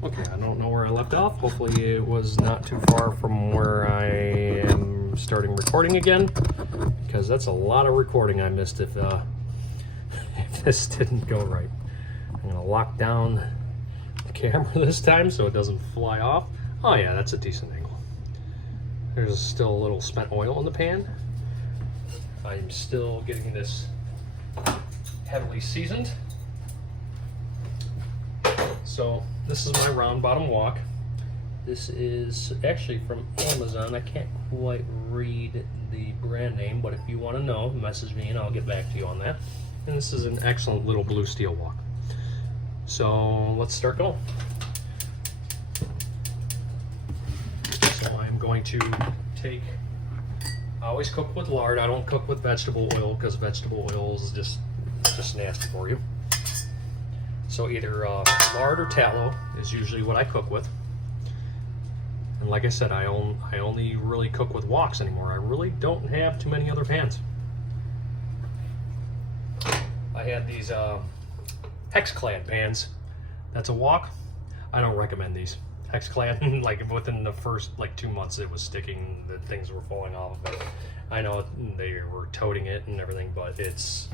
Okay, I don't know where I left off. Hopefully it was not too far from where I am starting recording again, because that's a lot of recording I missed if this didn't go right. I'm gonna lock down the camera this time so it doesn't fly off. Oh yeah, that's a decent angle. There's still a little spent oil in the pan. I'm still getting this heavily seasoned. So this is my round bottom wok. This is actually from Amazon. I can't quite read the brand name, but if you want to know, message me and I'll get back to you on that. And this is an excellent little blue steel wok. So let's start going. So I'm going to take, I always cook with lard. I don't cook with vegetable oil because vegetable oil is just nasty for you. So either lard or tallow is usually what I cook with. And like I said, I only really cook with woks anymore. I really don't have too many other pans. I had these Hexclad pans. That's a wok. I don't recommend these. Hexclad, like within the first 2 months it was sticking, the things were falling off. But I know they were toting it and everything, but it's,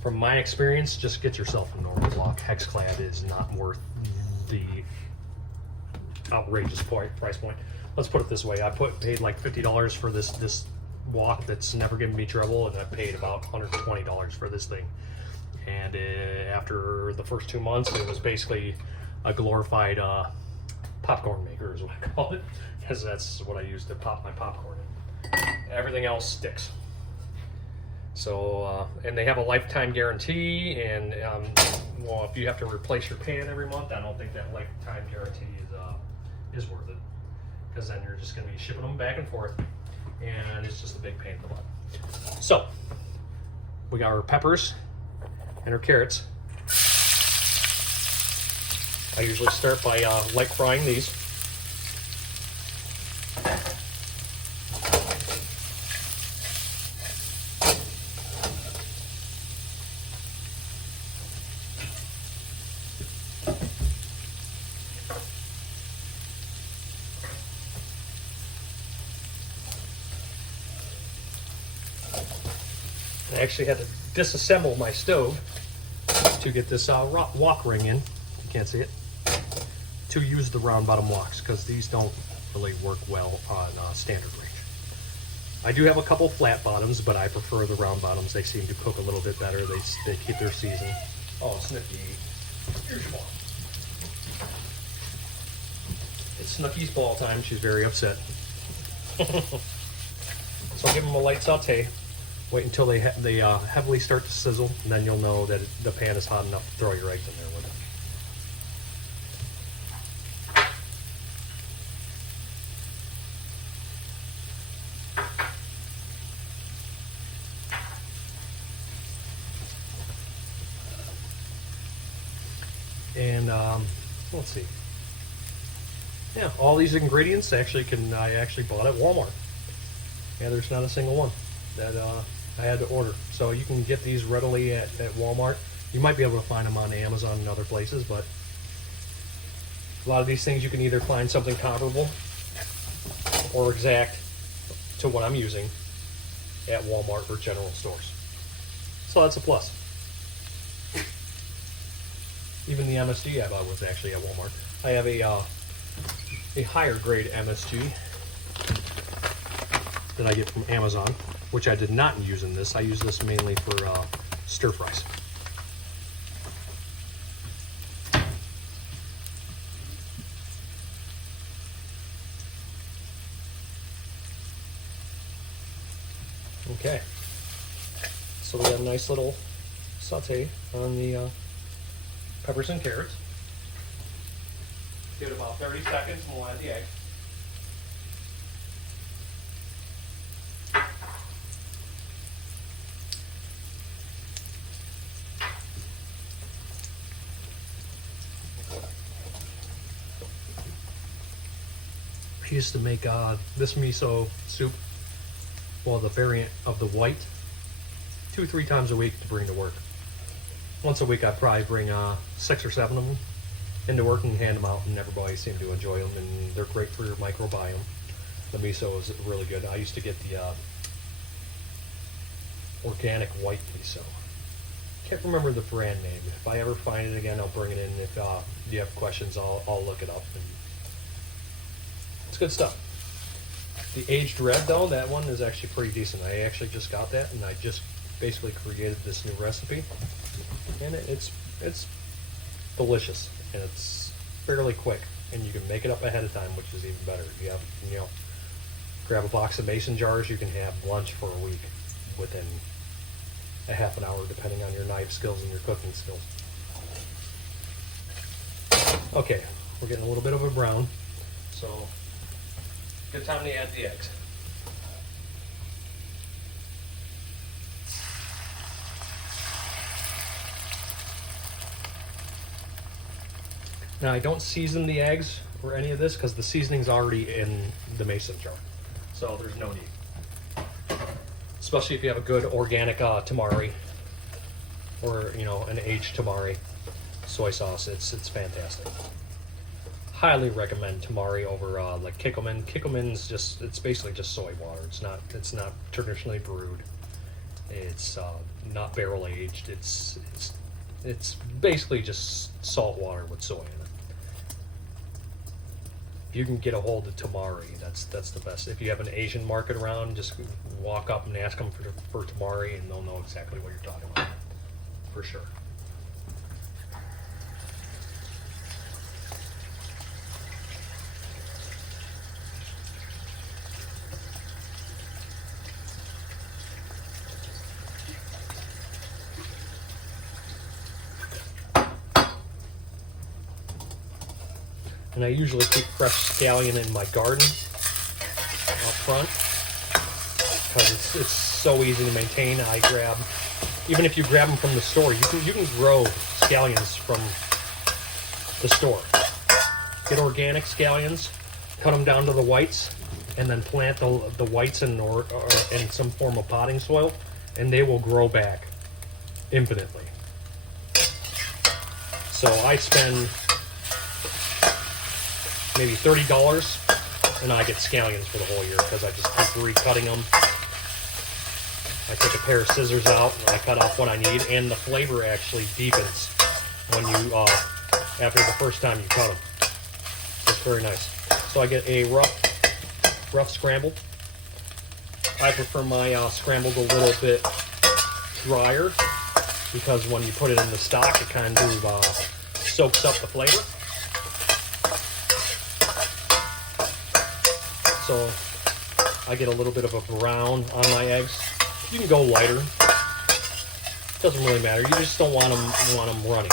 from my experience, just get yourself a normal wok. Hexclad is not worth the outrageous price point. Let's put it this way: I paid like $50 for this wok that's never given me trouble, and I paid about $120 for this thing. And after the first 2 months, it was basically a glorified popcorn maker, is what I call it, because that's what I use to pop my popcorn in. Everything else sticks. So, and they have a lifetime guarantee, and well, if you have to replace your pan every month, I don't think that lifetime guarantee is worth it, because then you're just going to be shipping them back and forth, and it's just a big pain in the butt. So, we got our peppers and our carrots. I usually start by light frying these. I actually had to disassemble my stove to get this wok ring in. You can't see it. To use the round bottom woks, because these don't really work well on standard range. I do have a couple flat bottoms, but I prefer the round bottoms. They seem to cook a little bit better. They keep their season. Oh, Snooky, here's your ball. It's Snooky's ball time. She's very upset. So I'll give them a light saute. Wait until they heavily start to sizzle, and then you'll know that the pan is hot enough to throw your eggs in there with it. And let's see. Yeah, all these ingredients I actually bought at Walmart. Yeah, there's not a single one that I had to order. So you can get these readily at Walmart. You might be able to find them on Amazon and other places, but a lot of these things you can either find something comparable or exact to what I'm using at Walmart or general stores. So that's a plus. Even the MSG I bought was actually at Walmart. I have a higher grade MSG that I get from Amazon, which I did not use in this. I use this mainly for stir fries. Okay, so we got a nice little saute on the peppers and carrots. Give it about 30 seconds and we'll add the egg. I used to make this miso soup, well, the variant of the white, 2-3 times a week to bring to work. Once a week I probably bring 6 or 7 of them into working, hand them out, and everybody seemed to enjoy them, and they're great for your microbiome. The miso is really good. I used to get the organic white miso. Can't remember the brand name. If I ever find it again, I'll bring it in. If you have questions, I'll look it up. And it's good stuff. The aged red, though, that one is actually pretty decent. I actually just got that, and I just basically created this new recipe, and it's delicious, and it's fairly quick, and you can make it up ahead of time, which is even better. You have, grab a box of mason jars. You can have lunch for a week within a half an hour, depending on your knife skills and your cooking skills. Okay, we're getting a little bit of a brown, so good time to add the eggs. Now I don't season the eggs or any of this because the seasoning's already in the mason jar, so there's no need. Especially if you have a good organic tamari or an aged tamari soy sauce, it's fantastic. Highly recommend tamari over like kikkoman. Kikkoman's it's basically just soy water. It's not traditionally brewed. It's not barrel aged. It's basically just salt water with soy in it. If you can get a hold of tamari, that's the best. If you have an Asian market around, just walk up and ask them for tamari, and they'll know exactly what you're talking about, for sure. And I usually keep fresh scallion in my garden up front because it's so easy to maintain. Even if you grab them from the store, you can grow scallions from the store. Get organic scallions, cut them down to the whites, and then plant the whites in some form of potting soil, and they will grow back infinitely. So I spend maybe $30, and I get scallions for the whole year because I just keep recutting them. I take a pair of scissors out and I cut off what I need, and the flavor actually deepens when you after the first time you cut them. It's very nice. So I get a rough scrambled. I prefer my scrambled a little bit drier because when you put it in the stock, it kind of soaks up the flavor. So I get a little bit of a brown on my eggs. You can go lighter. Doesn't really matter. You just don't want them running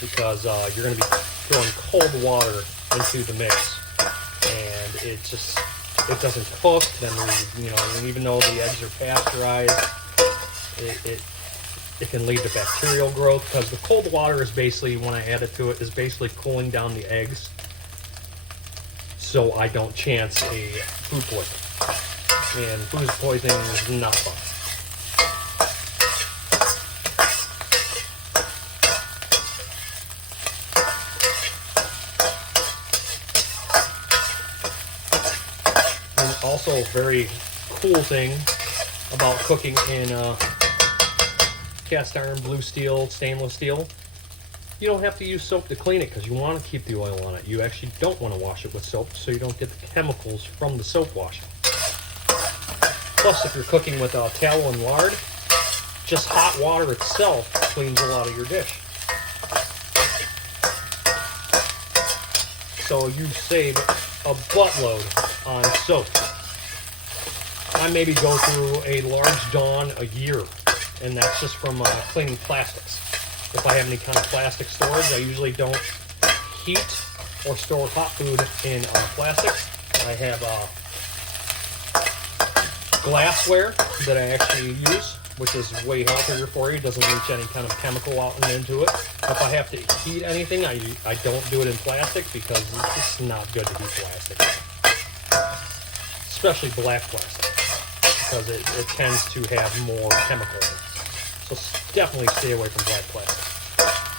because you're going to be throwing cold water into the mix, and it doesn't cook. Then and even though the eggs are pasteurized, it can lead to bacterial growth because the cold water is basically, when I add it to it, is basically cooling down the eggs, so I don't chance a food poisoning. And food poisoning is not fun. And also a very cool thing about cooking in cast iron, blue steel, stainless steel, you don't have to use soap to clean it because you want to keep the oil on it. You actually don't want to wash it with soap so you don't get the chemicals from the soap washing. Plus, if you're cooking with tallow and lard, just hot water itself cleans a lot of your dish. So you save a buttload on soap. I maybe go through a large Dawn a year, and that's just from cleaning plastics. If I have any kind of plastic storage, I usually don't heat or store hot food in plastics. I have glassware that I actually use, which is way healthier for you. It doesn't leach any kind of chemical out and into it. If I have to heat anything, I don't do it in plastic because it's just not good to heat plastic. Especially black plastic, because it tends to have more chemical in it. So definitely stay away from black plastic.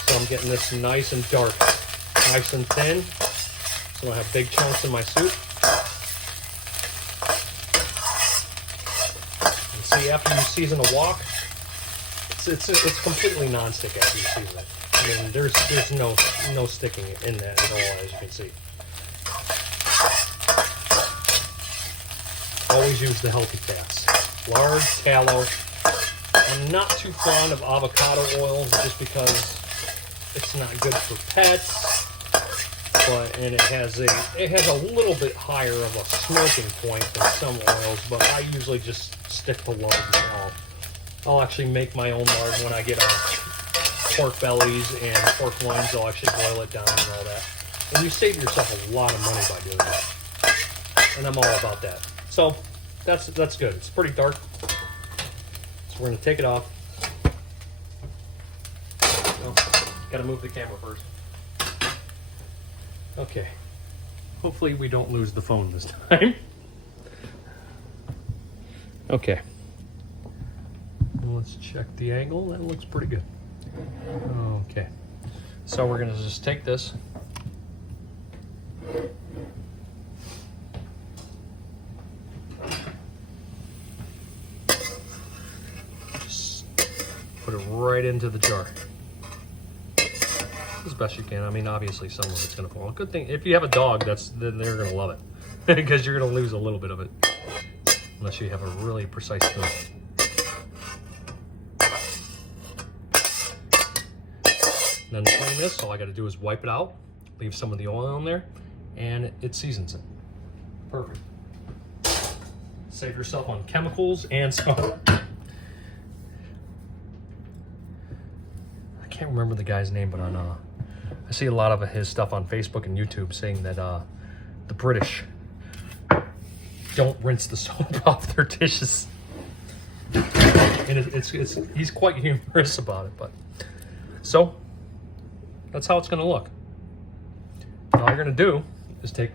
So I'm getting this nice and dark nice and thin, so I don't have big chunks in my soup. And see, after you season a wok, it's completely non-stick after you season it. I mean, there's no sticking in that at all, as you can see. Always use the healthy fats. Lard, tallow. I'm not too fond of avocado oil just because it's not good for pets, and it has a little bit higher of a smoking point than some oils, but I usually just stick to lard. I'll actually make my own lard when I get pork bellies and pork loins. I'll actually boil it down and all that. And you save yourself a lot of money by doing that. And I'm all about that. So that's good. It's pretty dark. So we're going to take it off. Oh, got to move the camera first. Okay. Hopefully we don't lose the phone this time. Okay. Let's check the angle. That looks pretty good. Okay. So we're going to just take this. Just put it right into the jar. As best you can. I mean, obviously some of it's going to fall. Good thing, if you have a dog, then they're going to love it. Because you're going to lose a little bit of it. Unless you have a really precise spoon. Then clean this, all I got to do is wipe it out, leave some of the oil in there, and it seasons it. Perfect. Save yourself on chemicals and smoke. I can't remember the guy's name, but I see a lot of his stuff on Facebook and YouTube saying that the British don't rinse the soap off their dishes. And he's quite humorous about it, but so that's how it's going to look. All you're going to do is take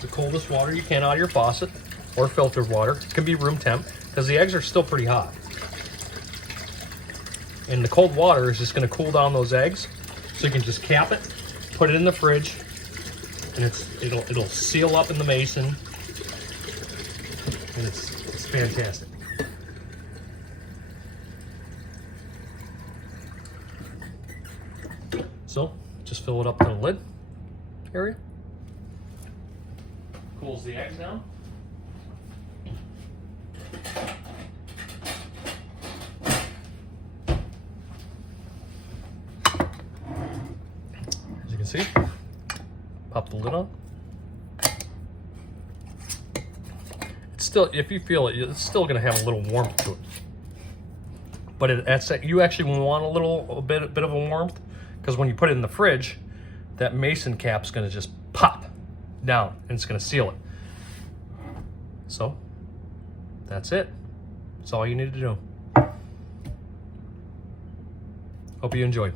the coldest water you can out of your faucet or filtered water. It can be room temp because the eggs are still pretty hot. And the cold water is just going to cool down those eggs. So you can just cap it, put it in the fridge, and it'll seal up in the mason. And it's fantastic. So, just fill it up to the lid area. Cools the eggs down. As you can see, pop the lid on. It's still, if you feel it, it's still going to have a little warmth to it. But you actually want a bit of a warmth. Because when you put it in the fridge, that mason cap's going to just pop down and it's going to seal it. So, that's it. That's all you need to do. Hope you enjoyed.